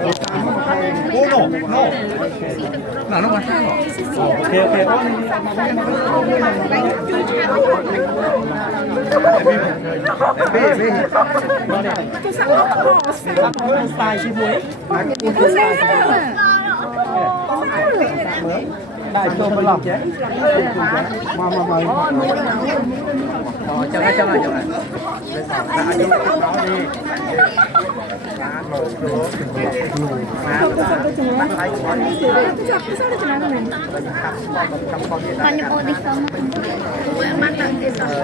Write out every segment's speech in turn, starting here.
no, no. No, no más. Ok, ok. Đại cho một lòng chứ. Mà. Cho nó. Đã cho nó đi. Banyak mau di sana. Mana di sana?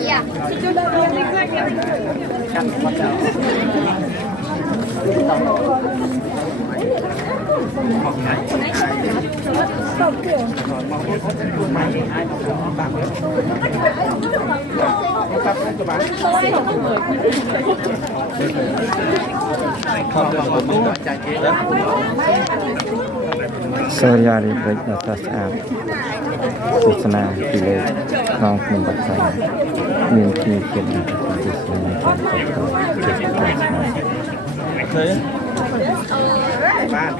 Iya. Saya di break atas app ទស្សនាពីលើក្នុងខ្ញុំបាត់សាមានទីគិតទស្សនាតាមទៅចិត្តតាមស្មារតីឃើញបាន